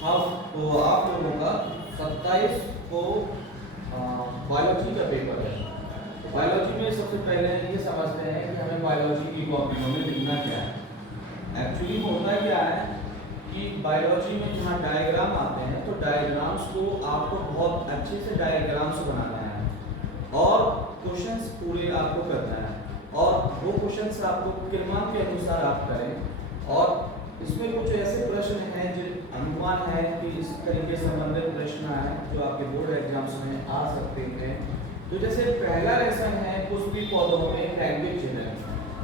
हाँ, तो आप लोगों का 27 को बायोलॉजी का पेपर है। तो बायोलॉजी में सबसे पहले ये समझते हैं कि हमें बायोलॉजी की टॉपिकों में लिखना क्या है। एक्चुअली होता क्या है कि बायोलॉजी में जहाँ डायग्राम आते हैं तो डायग्राम्स को आपको बहुत अच्छे से डायग्राम्स बनाना है और क्वेश्चंस पूरे आपको करना है, और वो क्वेश्चंस आपको क्रमांक के अनुसार आप करें। और इसमें कुछ ऐसे प्रश्न हैं जो अनुमान है कि इस तरीके से संबंधित प्रश्न है जो आपके बोर्ड एग्जाम्स में आ सकते हैं। तो जैसे पहला लेसन है पुष्पी पौधों में लैंग्वेज जनरल,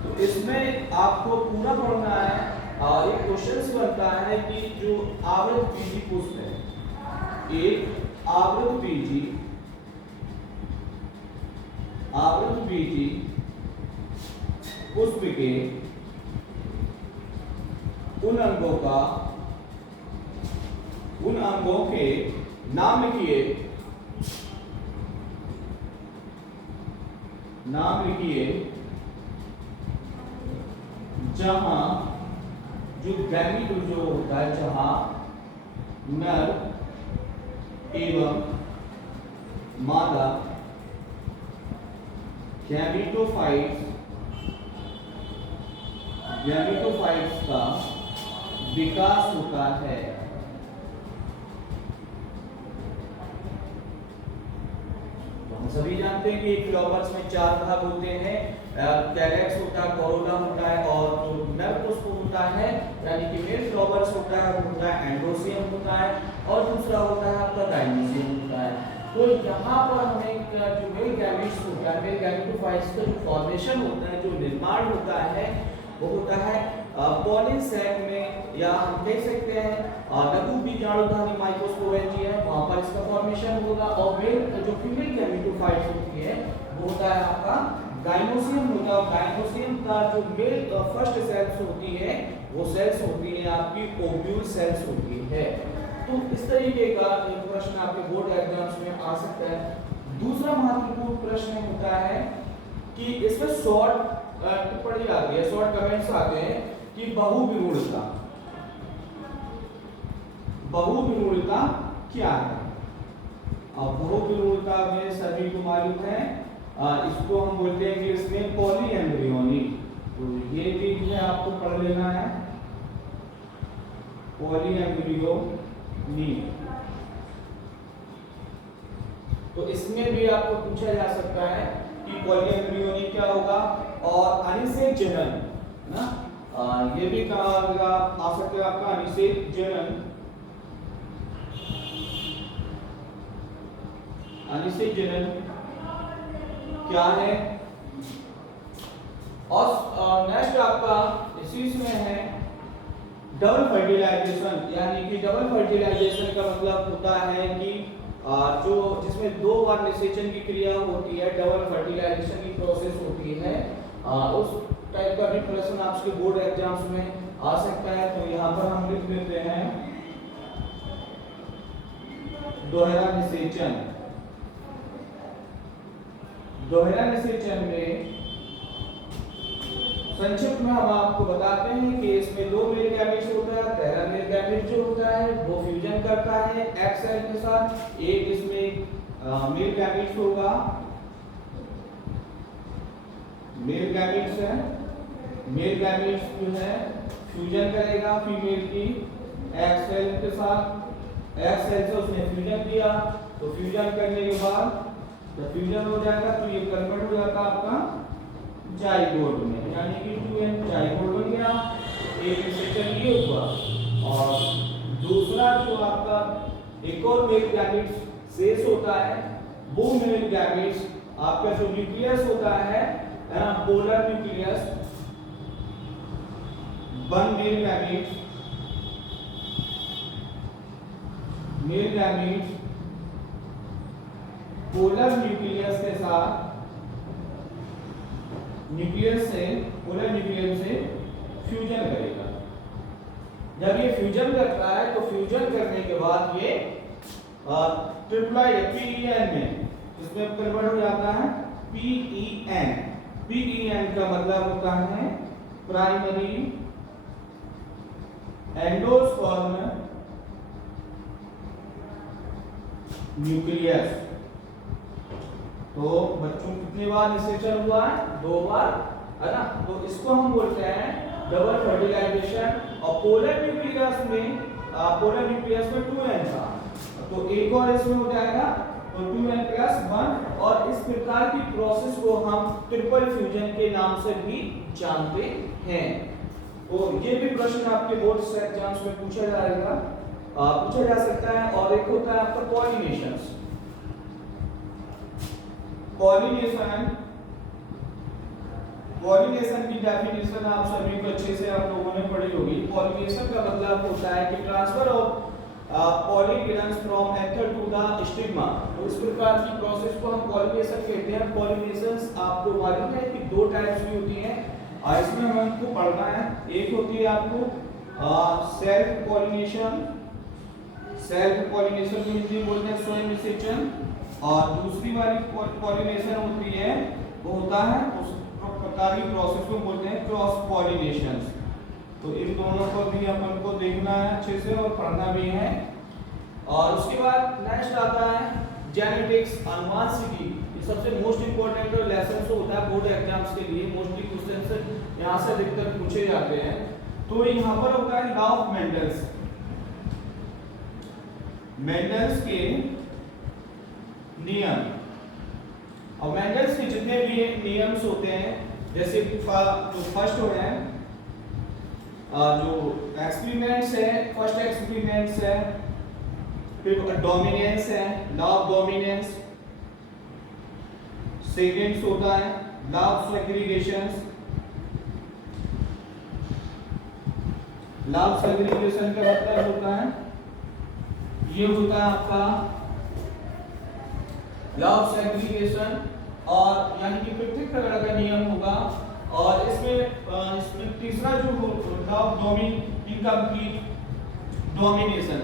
तो इसमें आपको पूरा पढ़ना है और एक क्वेश्चन बनता है कि जो आवृत बीजी पुष्प है, एक आवृत बीजी पुष्प के उन अंगों के नाम लिखिए जहां जो गैमीट जो होता है, जहां नर एवं मादा गैमीटोफाइट्स का विकास होता है। तो हम सभी जानते हैं कि फ्लावर्स में 4 भाग होते हैं, कैलेक्स होता है, कोरोला होता है, और जो नर पुष्प होता है यानी कि मेल फ्लावर्स होता है वो होता है एंड्रोसियम होता है, और दूसरा होता है आपका डायमीसियम होता है। तो यहाँ पर हमें जो मेल गैमीट्स होता है, मेल गैमीटोफाइट्स का जो फॉर्मेशन होता है, जो निर्माण होता है वो होता है पॉलिन सैक में, या हम कह सकते हैं लघु बीजाणुधानी माइक्रोस्पोरेंजिया है, वहां पर इसका फॉर्मेशन होगा। और मेल जो फीमेल गैमीटोफाइट्स होती है वो होता है आपका गाइनोसियम होता है। गाइनोसियम का जो मेल फर्स्ट सेल्स होती है वो सेल्स होती है आपकी ओव्यूल सेल्स होती है। तो इस तरीके का एक प्रश्न आपके बोर्ड एग्जाम्स में आ सकता है। दूसरा महत्वपूर्ण प्रश्न होता है कि इसमें शॉर्ट टिप्पणी आती है, शॉर्ट कमेंट्स आते हैं कि बहुविरूढ़ता क्या है। अब बहुविरूढ़ता में सभी को मालूम है, इसको हम बोलते हैं इंग्लिश में पॉलीएम्ब्रियोनी। तो ये भी है आपको पढ़ लेना है, पॉलीएम्ब्रियोनी। तो इसमें भी आपको पूछा जा सकता है कि पॉलीएम्ब्रियोनी क्या होगा, और अनिषेक जनन ना, ये भी कहा आ सकता है आपका अनिषेक जनन। अनिषेक जनन क्या है। और नेक्स्ट आपका इसी में है डबल फर्टिलाइजेशन, यानी कि डबल फर्टिलाइजेशन का मतलब होता है कि जो जिसमें 2 बार निषेचन की क्रिया होती है, डबल फर्टिलाइजेशन की प्रोसेस होती है। उस टाइप का भी प्रश्न आपके बोर्ड एग्जाम्स में आ सकता है। तो यहाँ पर हम लिख देते हैं दोहरा निषेचन। दोहरा निषेचन में संक्षिप्त में हम आपको बताते हैं कि इसमें 2 मेल गैमेट्स होता है। पहला मेल गैमेट जो होता है वो फ्यूजन करता है एक्स सेल के साथ, एक इसमें मेल गैमेट्स होगा, मेल गैमेट्स है, मेल गैमेट्स जो है फ्यूजन करेगा फीमेल की एक्स सेल के साथ। एक्स सेल से उसने फ्यूजन किया, तो फ्यूजन करने के बाद जब फ्यूजन हो जाएगा तो ये कन्वर्ट हो जाता है आपका जाइगोट में, यानी कि 2n जाइगोट बन गया। एक निषेचन ये हुआ, और दूसरा जो आपका एक और मेल गैमेट्स शेष होता है, वो मेल गैमेट्स आपका जो न्यूक्लियस होता है polar nucleus, one male gametes polar nucleus के साथ पोलर न्यूक्लियस से फ्यूजन करेगा। जब ये फ्यूजन करता है तो फ्यूजन करने के बाद ये ट्रिप्लॉइड PEN में इसमें कन्वर्ट हो जाता है PEN। PEN का मतलब होता है प्राइमरी एंडोस्पर्म न्यूक्लियस। तो बच्चों कितनी बार निषेचन हुआ है? 2 बार, है ना। तो इसको हम बोलते हैं डबल फर्टिलाइजेशन। और पोलर न्यूक्लियस में 2n था, तो एक और इसमें हो जाएगा तो 2n+1। और इस प्रकार की प्रोसेस को हम ट्रिपल फ्यूजन के नाम से भी जानते हैं। तो ये भी प्रश्न आपके बोर्ड से एग्जाम्स में पूछा जा सकता है। और एक होता है आपका पॉलिनेशन। पॉलिनेशन की डेफिनेशन आप सभी को अच्छे से आप लोगों ने पढ़ी होगी। पॉलिनेशन का मतलब होता है कि transfer of pollen grains from anther to the stigma। तो इस प्रकार की प्रोसेस को हम पॉलिनेशन कहते हैं। पॉलिनेशंस आपको मालूम है कि 2 टाइप्स की होती हैं, और इसमें हमको पढ़ना है। एक होती है आपको सेल्फ पॉलिनेशन को हिंदी में बोलते हैं स्वयं निषेचन। और दूसरी वाली पॉलिनेशन होती है, वो होता है उस प्रकार की प्रोसेस को बोलते हैं क्रॉस पॉलिनेशन। तो इन दोनों को भी अपन को देखना है अच्छे से और पढ़ना भी है। और उसके बाद नेक्स्ट आता है जेनेटिक्स, अनुवांशिकी। ये सबसे मोस्ट इंपोर्टेंट लेसन होता है बोर्ड एग्जाम्स के लिए। मोस्टली क्वेश्चंस यहाँ से अधिकतर पूछे जाते हैं। तो यहाँ पर होता है लॉ ऑफ मेंडल्स के नियम। और मेंडल्स के जितने भी नियम्स होते हैं, जैसे जो फर्स्ट हो है जो एक्सपेरिमेंट्स है, फर्स्ट एक्सपेरिमेंट्स है, फिर डोमिनेंस है, लॉ ऑफ डोमिनेंस। सेकेंड्स होता है law of segregation. Law of segregation का मतलब होता है, ये होता है आपका लॉ ऑफ सेग्रीगेशन। और यानी कि पृथक प्रकार का नियम होगा। और इसमें तीसरा जो लॉ ऑफ डोमिनेशन,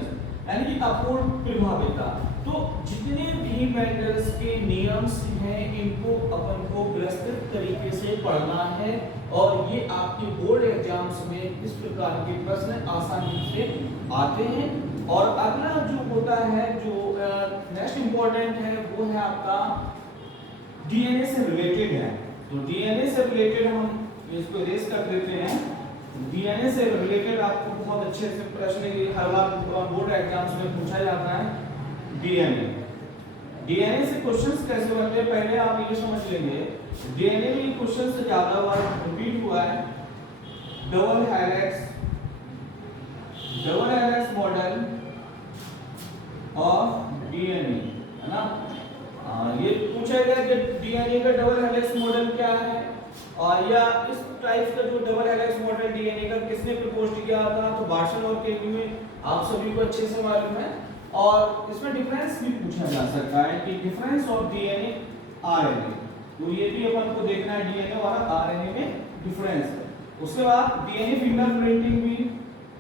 यानी कि अपूर्ण प्रभाविता। तो जितने भी मेंडल्स के नियम्स हैं, इनको अपन को विस्तृत तरीके से पढ़ना है। और ये आपके बोर्ड एग्जाम्स में इस प्रकार के प्रश्न आसानी से आते हैं। और अगला जो होता है, जो नेक्स्ट इंपॉर्टेंट है, वो है आपका डीएनए से रिलेटेड है। तो डीएनए से रिलेटेड हम इसको इरेज कर देते हैं। डीएनए से रिलेटेड आपको बहुत अच्छे से प्रश्न हर बार बोर्ड एग्जाम्स में पूछा जाता है। डीएनए से क्वेश्चंस कैसे बनते हैं, पहले आप ये समझ लेंगे। डीएनए में क्वेश्चन से ज्यादा बार रिपीट हुआ है double helix model of DNA, है ना। ये पूछा गया कि डीएनए का डबल हेलिक्स मॉडल क्या है, और या इस टाइप का जो डबल हेलिक्स मॉडल डीएनए का किसने प्रपोज किया था। तो वाटसन और केली में आप सभी को अच्छे से मालूम है। और इसमें डिफरेंस भी पूछा जा सकता है कि डिफरेंस ऑफ डीएनए आरएनए। तो ये भी अपन को देखना है, डीएनए और आरएनए में डिफरेंस है। उसके बाद डीएनए फिंगरप्रिंटिंग भी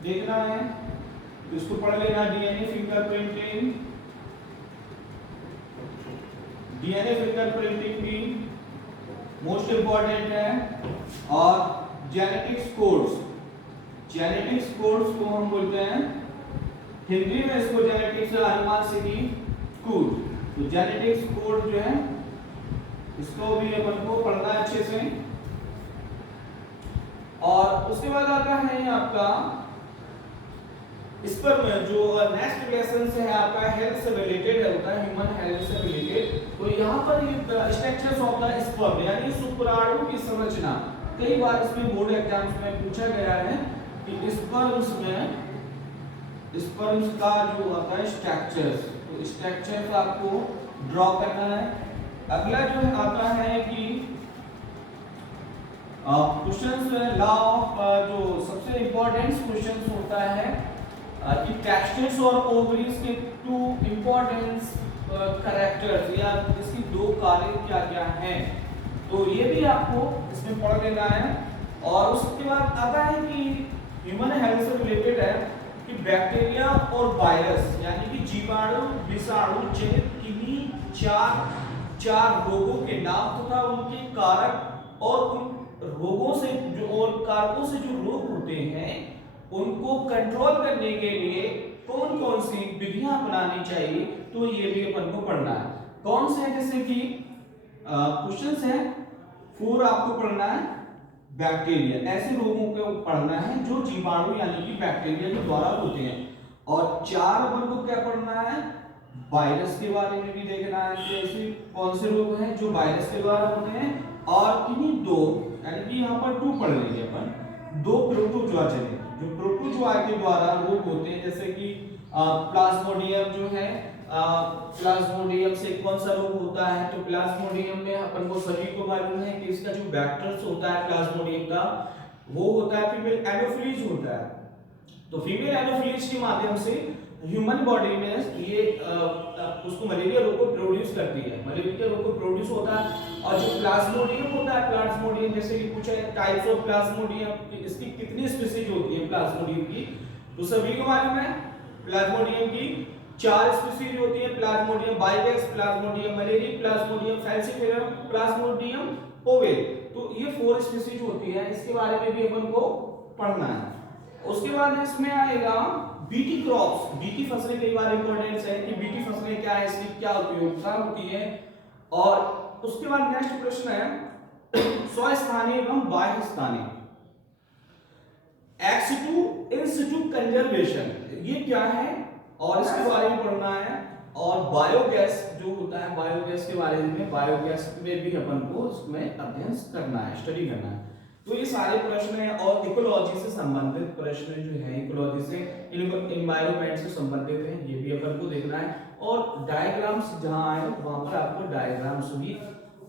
देखना है, तो इसको पढ़ लेना। डीएनए फिंगरप्रिंटिंग भी मोस्ट इंपॉर्टेंट है। और जेनेटिक्स कोड्स को हम बोलते हैं हिंदी में, इसको जेनेटिक्स अनुवांशिकी कोड। तो जेनेटिक्स कोड जो है, इसको भी अपन को पढ़ना है अच्छे से। और उसके बाद आता है आपका इस पर जो नेक्स्ट लेसन है आपका हेल्थ से रिलेटेड होता है, ह्यूमन हेल्थ से रिलेटेड। तो यहाँ पर ये स्ट्रक्चर्स ऑफ द स्पर्म, यानी शुक्राणु की संरचना, कई बार इसमें बोर्ड एग्जाम्स में पूछा गया है कि स्पर्म्स का जो होता है स्ट्रक्चर्स, तो स्ट्रक्चर्स आपको ड्रॉ करना है। अगला जो है आता है कि क्वेश्चंस लॉ ऑफ, जो सबसे इंपॉर्टेंट क्वेश्चंस होता है कि टेक्सचर्स और ओवरीज के 2 इंपॉर्टेंट कैरेक्टर्स, या इसकी 2 कार्य क्या क्या हैं। तो ये भी आपको इसमें पढ़ लेना है। और उसके बाद आता है कि ह्यूमन हेल्थ से रिलेटेड है कि बैक्टीरिया और वायरस, यानी कि जीवाणु विषाणु जनित किन्हीं चार रोगों के नाम तथा उनके कारक, और उन रोगों से जो और कारकों से जो रोग होते हैं उनको कंट्रोल करने के लिए कौन कौन सी विधियां अपनानी चाहिए, तो ये भी अपन को पढ़ना है। कौन से है, जैसे कि क्वेश्चंस है 4 आपको पढ़ना है बैक्टीरिया, ऐसे रोगों को पढ़ना है जो जीवाणु यानी कि बैक्टीरिया के द्वारा होते हैं। और 4 अपन को क्या पढ़ना है, वायरस के बारे में भी देखना है कि ऐसे कौन से रोग हैं जो वायरस के द्वारा होते हैं। और इन्हीं दो यानी कि यहाँ पर 2 पढ़ लेंगे अपन, 2 प्रोटोजोआ चलेंगे जो प्रोटोजोआ के द्वारा रोग होते हैं, जैसे कि प्लाज्मोडियम जो है, प्लाज्मोडियम से कौन सा रोग होता है, तो प्लाज्मोडियम में अपन को सभी को मालूम है कि इसका जो बैक्टीरिया होता है प्लाज्मोडियम का, वो होता है फीमेल एनोफिलीज होता है। तो फीमेल एनोफिलीज के माध्यम से ह्यूमन बॉडी में ये उसको मलेरिया रोग को प्रोड्यूस करती है, मलेरिया रोग को प्रोड्यूस होता है। और जो प्लाज्मोडियम होता है, प्लाज्मोडियम जैसे कि पूछा है टाइप्स ऑफ प्लाज्मोडियम, इसकी कितनी स्पीशीज होती है प्लाज्मोडियम की, तो सभी को मालूम है प्लाज्मोडियम की 4 स्पीशीज होती है, Plasmodium vivax, Plasmodium malariae, Plasmodium falciparum, Plasmodium ovale. तो ये 4 स्पीशीज होती है, इसके बारे में भी अपन को पढ़ना है। उसके बाद इसमें आएगा बीटी क्रॉप्स, बीटी फसलें कई बार इंपॉर्टेंट है कि बीटी फसलें क्या है, इसकी क्या उपयोगिता होती है। और उसके बाद नेक्स्ट प्रश्न है स्वस्थानीय एवं बाह्य स्थानीय, ex situ in situ conservation, ये क्या है और इसके बारे में पढ़ना है। और बायोगैस जो होता है, बायोगैस के बारे में, बायोगैस में भी अपन को इसमें अध्ययन करना है, स्टडी करना है। तो ये सारे प्रश्न हैं। और इकोलॉजी से संबंधित प्रश्न जो है, इकोलॉजी से एनवायरनमेंट से संबंधित है, ये भी अपन को देखना है। और डायग्राम्स जहां आए वहां पर आपको डायग्राम्स भी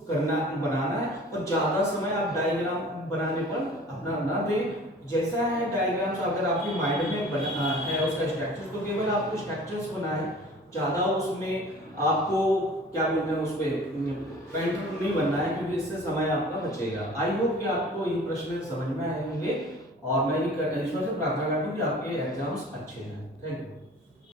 बनाना है। और ज्यादा समय आप डायग्राम बनाने पर अपना ना दें, जैसा है डायग्राम्स अगर आपके माइंड में बना है उसका स्ट्रक्चर, तो केवल आपको स्ट्रक्चर्स बनाए, ज्यादा उसमें आपको क्या बोलते हैं उस पे पेंटर नहीं बनना है, क्योंकि इससे समय आपका बचेगा। आई होप कि आपको ये प्रश्न समझ में आए होंगे और मैं ईश्वर से प्रार्थना करता हूँ कि आपके एग्जाम्स अच्छे हैं। Thank you.